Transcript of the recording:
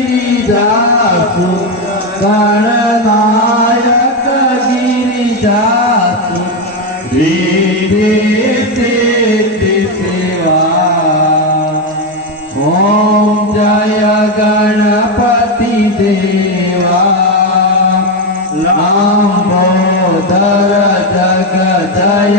गिरिजासु गणनायक गिरिजासु धीरे सिद्धि सेवा ओम जय गणपति देवा लंबोदर जग जय